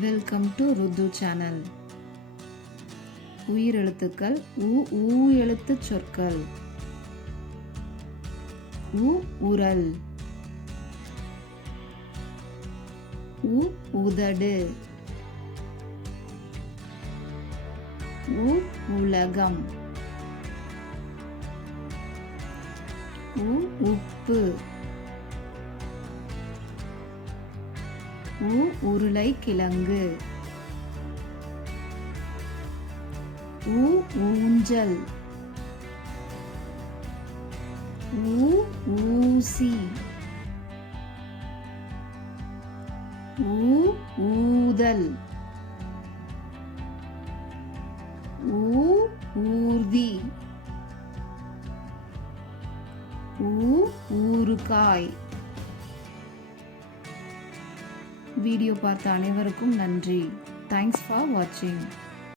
Welcome to ருது channel. உயிரெழுத்துக்கள் ஊ எழுத்து சொற்கள். உரல், உதடு, உலகம், உப்பு, உருளைக்கிழங்கு, ஊஞ்சல், ஊசி, ஊதல், ஊர்தி, ஊறுகாய். வீடியோ பார்த்த அனைவருக்கும் நன்றி. தேங்க்ஸ் ஃபார் வாட்சிங்.